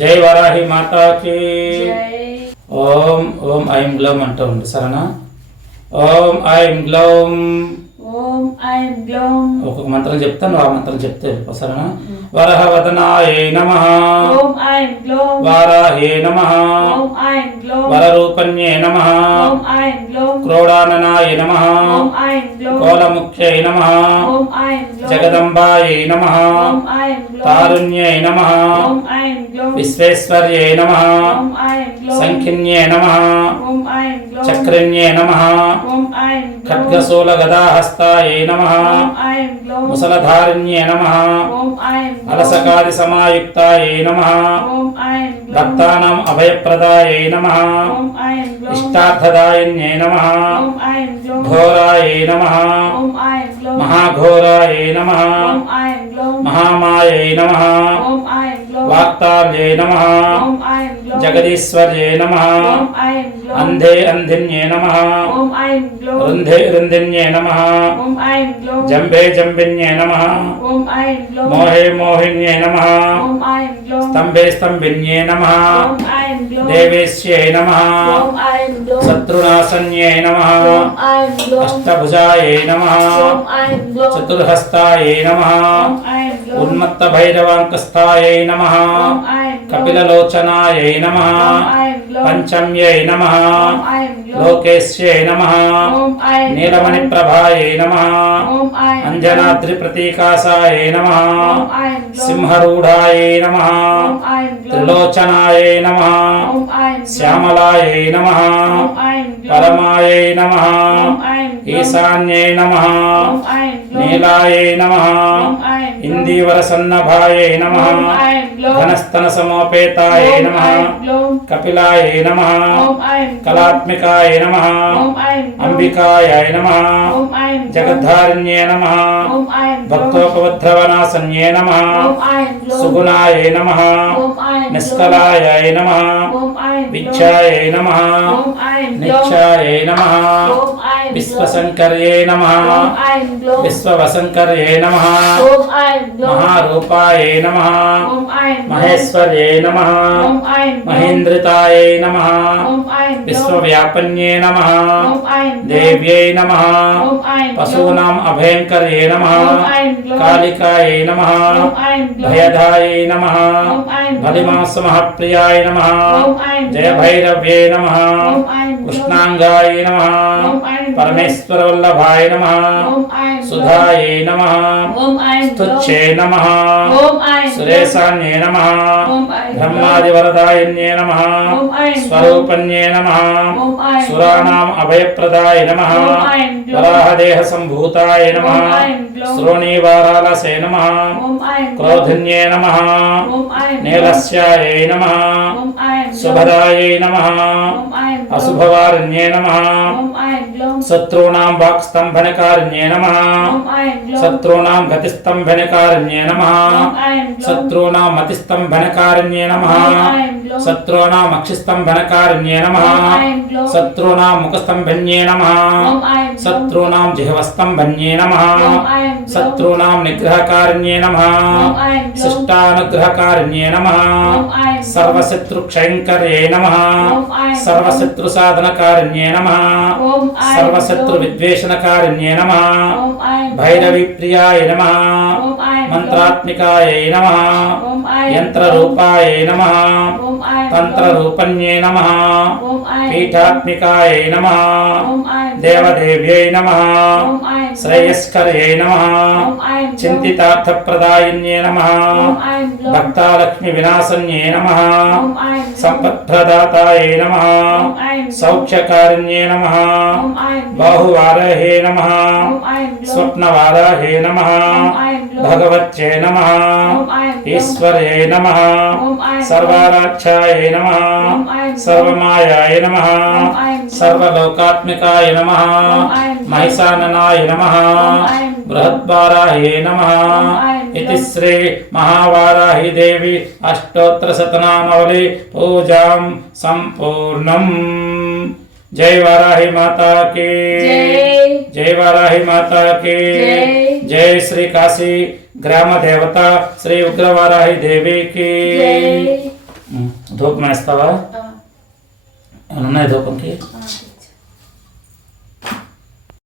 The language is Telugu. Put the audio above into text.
జై వరాహి మాతాకి. ఓం ఓం ఐం గ్లౌం అంటూ ఉంది సరేనా? ఓం ఐం గ్లౌం. ఓం ఐం గ్లౌం. ఒక్కొక్క మంత్రం చెప్తాను ఆ మంత్రం చెప్తే సరేనా? వరహ వదనాయ నమ. ఓం ఐం గ్లౌం. వారాహే నమ. ఓం ఐం గ్లౌం. వరరూపణ్యే నమ. ఓం ఐం గ్లౌం. క్రోడాననాయ నమ. ఓం ఐం గ్లౌం. కోలముఖ్యై నమ. ఓం ఐం జగదంబాయై నమ తారుణ్యై నమ విశ్వేశ్వర్యై నమ సంఖ్యన్యే నమ చక్రన్యే నమ ఖడ్గశూలగదాహస్తాయై నమ ముసలధారిణ్యే నమ అలసకాది సమాయుక్తాయై నమ భక్తానాం అభయప్రదాయై నమ ఇష్టార్థదాయిన్యై నమ ఘోరాయై నమ మహాఘోరాయై నమ. మహామాయై నమ. వాక్తాల్యై నమ. జగదీశ్వర్యై నమ. అంధే అంధిన్యే నమ. రుంధే రుంధిన్యే నమ. జంబే జంబిన్యే నమ. మోహే మోహిన్యే నమ. స్తంభే స్తంభిన్యే నమ. ఓం ఐం గ్లౌం దేవేశ్యే నమ. ఓం ఐం గ్లౌం శత్రునాశన్యే నమ. కపిలలోచనాయై నమ పంచమ్యై నమ లోకేశ్యై నమ నీలమణి ప్రభాయై నమ అంజనాద్రి ప్రతీకాసాయై నమ సింహరూఢాయై నమ త్రిలోచనాయై నమ శ్యామలాయై నమ పరమాయై నమ ఈశాన్యై నమ నీలాయై నమ ఇందీవర సన్నభాయై నమ ఘనస్తన సమోపేతాయై ఓం నమ ఐం గ్లౌం కపిలాయై నమ ఓం ఐం గ్లౌం కళాత్మికాయ నమ ఓం ఐం గ్లౌం అంబికాయ నమ ఓం ఐం గ్లౌం జగద్ధారిణ్యే నమ ఓం ఐం గ్లౌం భక్తోపద్రవనాసన్యే నమ ఓం ఐం గ్లౌం సుగుణాయ నమ ఓం ఐం గ్లౌం నిష్కలాయ నమ ఓం ఐం గ్లౌం విచ్ఛాయ నమ ఓం ఐం గ్లౌం నిత్యాయ నమ ఓం ఐం గ్లౌం విశ్వశంకర్యే నమ ఓం ఐం గ్లౌం విశ్వవశంకర్యే నమ బ్రహ్మాదివరదాయన్యే నమ స్వరూపన్యే నమ సురాణాం అభయప్రదాయ నమ వరాహదేహ సంభూతాయ నమ శ్రోణీవారాలసే నమ క్రోధిన్యే నమ నీలస్యాయై నమ శుభదాయై నమ అశుభవారిణ్యే నమ శత్రూణాం వాక్స్తంభనకారిణ్యే నమ శత్రూణాం గతిస్తంభనకారిణ్యే నమ శత్రూణాం నమ. ఓం ఐం గ్లౌం శత్రూణాం అక్షిస్తంభనకారిణ్యే నమ. ఓం ఐం గ్లౌం శత్రూణాం ముఖస్తంభన్యే నమ. ఓం ఐం గ్లౌం శత్రూణాం జిహ్వస్తంభన్యే నమ. ఓం ఐం గ్లౌం శత్రూణాం నిగ్రహకారిణ్యే మంత్రాత్మికాయ నమ యంత్రరూపాయ నమ తంత్రరూపణ్యే నమ పీఠాత్మికాయ నమ దేవదేవ్యై నమ శ్రేయస్కర్యై నమ చింతితార్థప్రదాయిన్యే నమ భక్తాలక్ష్మి వినాశన్యే నమ సంపత్ప్రదాతాయ నమ సౌఖ్యకారిణ్యే నమ బాహువారాహే నమ స్వప్నవారాహే నమ ఓం ఐం భగవత్యే నమ ఓం ఐం ఈశ్వరే నమ ఓం ఐం సర్వారాక్షాయ నమ ఓం ఐం సర్వమాయాయ నమ ఓం ఐం సర్వలోకాత్మికాయ నమ ఓం ఐం जय वाराही माता के। जय। वाराही माता के। जय। श्री काशी ग्राम देवता श्री उग्र वाराही देवी के। धूप में स्तवा उन्होंने धूप की